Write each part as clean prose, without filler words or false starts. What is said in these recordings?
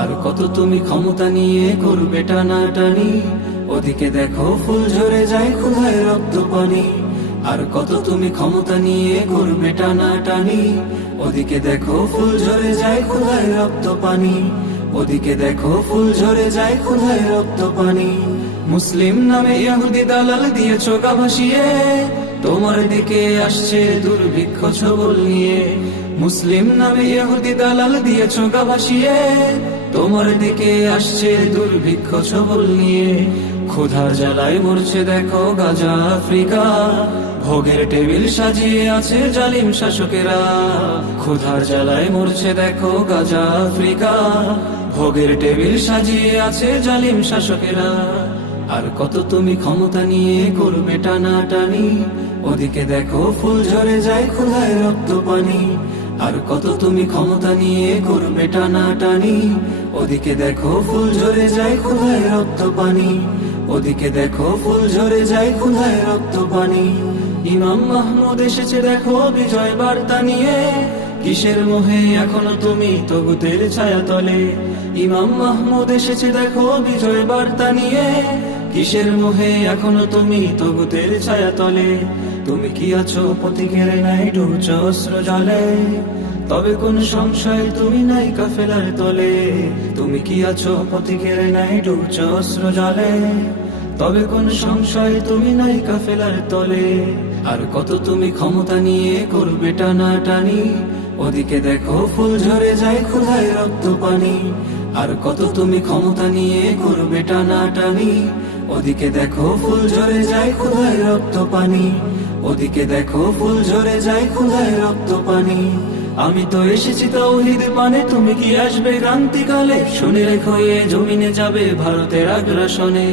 আর কত তুমি ক্ষমতা নিয়ে করবে টানাটানি, ওদিকে দেখো ফুল ঝরে যায় ক্ষুধায় রক্ত পানি। আর কত তুমি ক্ষমতা নিয়ে করবে টানাটানি, ওদিকে দেখো ফুল ঝরে যায় ক্ষুধায় রক্ত পানি। ওদিকে দেখো ফুল ঝরে যায় ক্ষুধায় রক্ত পানি। মুসলিম নামে ইহুদি দালাল দিয়েছো গা ভাসিয়ে, তোমার দিকে আসছে দুর্ভিক্ষ ছবল নিয়ে। মুসলিম নামে ইহুদি দালাল দিয়েছো গা ভাসিয়ে, তোমার দিকে আসছে দুর্ভিক্ষ ছবল নিয়ে। ক্ষুধার জ্বালায় মরছে দেখো গাজা আফ্রিকা, ভোগের টেবিল সাজিয়ে আছে জালিম শাসকেরা। ক্ষুধার জ্বালায় মরছে দেখো গাজা আফ্রিকা, ভোগের টেবিল সাজিয়ে আছে জালিম শাসকেরা। আর কত তুমি ক্ষমতা নিয়ে করবে টানাটানি, ওদিকে দেখো ফুল ঝরে যায় ক্ষুধায় রক্ত পানি। আর কত তুমি ক্ষমতা নিয়ে করবে টানাটানি, ওদিকে দেখো ফুল ঝরে যায় ক্ষুধায় রক্ত পানি। ওদিকে দেখো ফুল ঝরে যায় ক্ষুধায় রক্ত পানি। ইমাম মাহমুদ এসেছে দেখো বিজয় বার্তা নিয়ে, কিসের মোহে এখনো তুমি তগুতের ছায়া তলে। ইমাম মাহমুদ এসেছে দেখো বিজয় বার্তা নিয়ে, কিসের মোহে এখনো তুমি তগুতের ছায়া তলে। তুমি কি আছো পথিকের নাই ডুবছ অস্ত্র জলে, তবে কোন সংশয় তুমি নাই কাফেলার তলে। তুমি কি আছো পথিকের নাই ডুবছ অস্ত্র জলে, তবে কোন সংশয় তুমি নাই কাফেলার তলে। আর কত তুমি ক্ষমতা নিয়ে করবে টানাটানি, ওদিকে দেখো ফুল ঝরে যায় ক্ষুধায় রক্ত পানি। আর কত তুমি ক্ষমতা নিয়ে করবে টানাটানি, ওদিকে দেখো ফুল ঝরে যায় ক্ষুধায় রক্ত পানি। ওদিকে দেখো ফুল ঝরে যায় ক্ষুধায় রক্ত পানি। আমি তো এসেছি তাওহীদ পানে, তুমি কি আসবে ক্রান্তিকালে? শুনে রেখো এ জমিনে যাবে ভারতের আগ্রাসনে।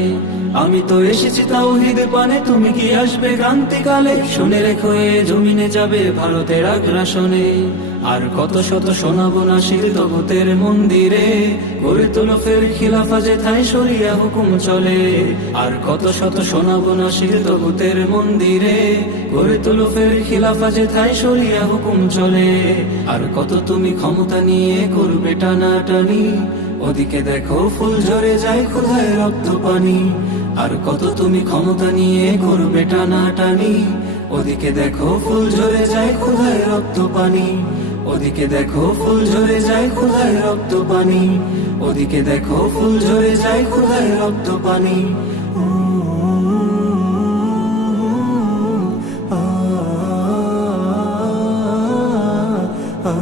আমি তো এসেছি তাওহীদ পানে, তুমি কি আসবে ক্রান্তিকালে? শুনে রেখো এ জমিনে যাবে ভারতের আগ্রাসনে। আর কত শত শোনাবো নাসির তগুতের মন্দিরে, গড়ে তোলো ফের খিলাফা যেথায় শরিয়া হুকুম চলে। আর কত শত শোনাবো নাসির তগুতের মন্দিরে, গড়ে তোলো ফের খিলাফা যেথায় শরিয়া হুকুম চলে। আর কত তুমি ক্ষমতা নিয়ে করবে টানাটানি, ওদিকে দেখো ফুল ঝরে যায় ক্ষুধায় রক্ত পানি। আর কত তুমি ক্ষমতা নিয়ে করবে টানাটানি, ওদিকে দেখো ফুল ঝরে যায় ক্ষুধায় রক্ত পানি। ওদিকে দেখো ফুল ঝরে যায় ক্ষুধায় রক্ত পানি। ওদিকে দেখো ফুল ঝরে যায় ক্ষুধায় রক্ত পানি। আ